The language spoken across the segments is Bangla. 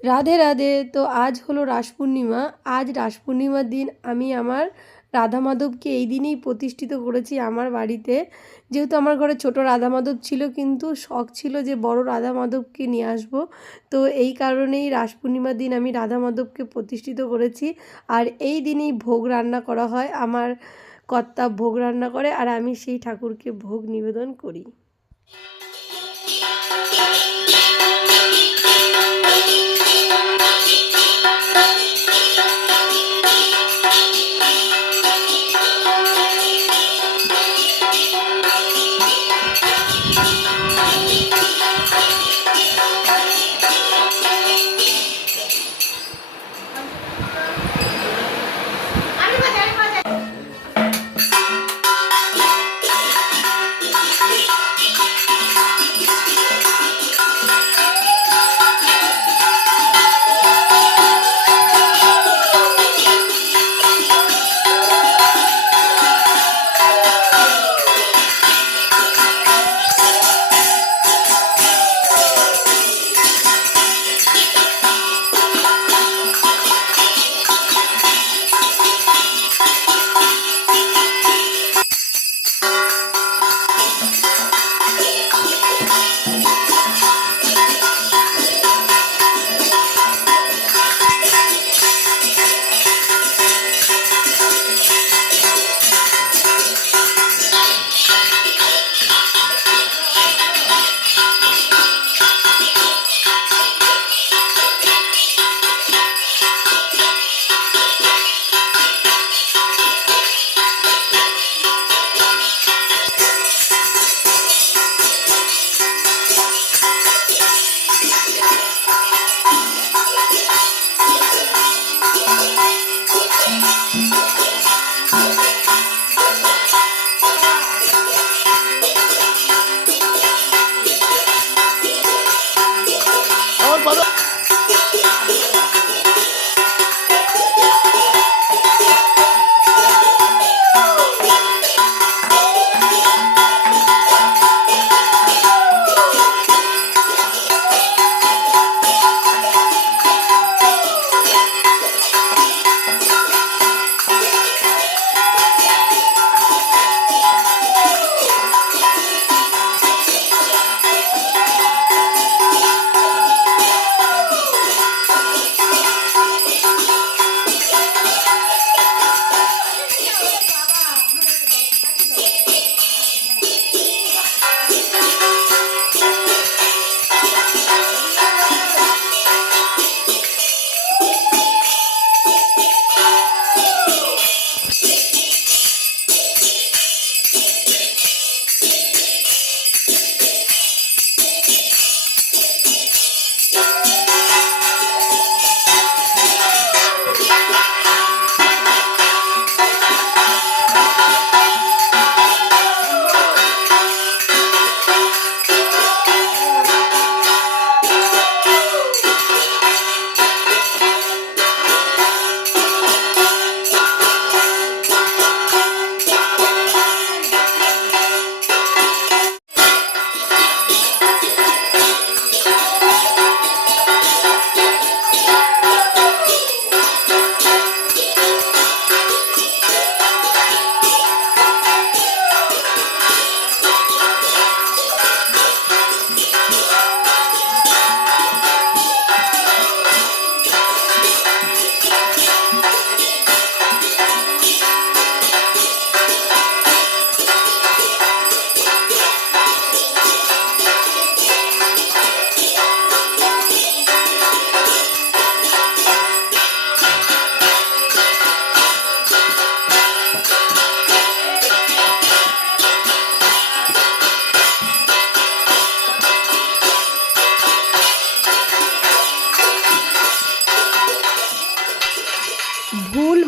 রাধে রাধে, তো আজ হলো রাস পূর্ণিমা আজ রাস পূর্ণিমার দিন আমি আমার রাধা মাধবকে এই দিনেই প্রতিষ্ঠিত করেছি আমার বাড়িতে। যেহেতু আমার ঘরে ছোট রাধা মাধব ছিল, কিন্তু শখ ছিল যে বড় রাধা মাধবকে নিয়ে আসব। তো এই কারণেই রাস পূর্ণিমার দিন আমি রাধা মাধবকে প্রতিষ্ঠিত করেছি। আর এই দিনেই ভোগ রান্না করা হয়। আমার কর্তা ভোগ রান্না করে আর আমি সেই ঠাকুরকে ভোগ নিবেদন করি। ভুল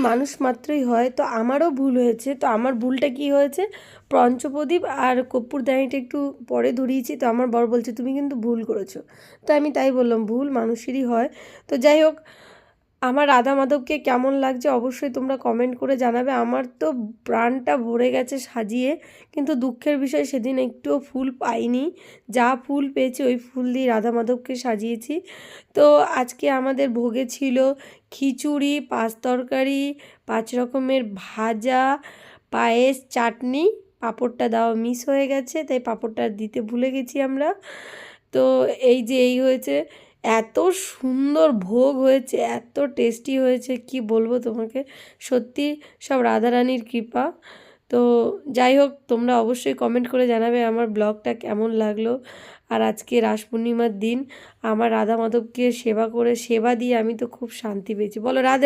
মানুষ মাত্রই হয়, তো আমারও ভুল হয়েছে। তো আমার ভুলটা কি হয়েছে? পঞ্চপ্রদীপ আর কর্পূরদানিটা একটু পরে ধরিয়েছি, তো আমার বর বলছে, তুমি কিন্তু ভুল করেছ। তো আমি তাই বললাম, ভুল মানুষেরই হয়। তো যাই হোক আমার রাধা মাধবকে কেমন লাগছে অবশ্যই তোমরা কমেন্ট করে জানাবে। আমার তো প্রাণটা ভরে গেছে সাজিয়ে, কিন্তু দুঃখের বিষয় সেদিন একটুও ফুল পাইনি। যা ফুল পেয়েছি ওই ফুল দিয়ে রাধা মাধবকে সাজিয়েছি। তো আজকে আমাদের ভোগে ছিল খিচুড়ি, পাঁচ তরকারি, পাঁচ রকমের ভাজা, পায়েস, চাটনি। পাঁপড়টা দেওয়া মিস হয়ে গেছে, তাই পাঁপড়টা দিতে ভুলে গেছি আমরা। তো এই যে এই হয়েছে এত সুন্দর ভোগ হয়েছে, এত টেস্টি হয়েছে, কি বলব তোমাকে? সত্যি সব রাধারানীর কৃপা। তো যাই হোক, তোমরা অবশ্যই কমেন্ট করে জানাবে আমার ব্লগটা কেমন লাগল। আর আজকে রাস পূর্ণিমার দিন, আমার রাধা মাধবকে সেবা করে, সেবা দিয়ে আমি তো খুব শান্তি পেয়েছি। বলো, রাধে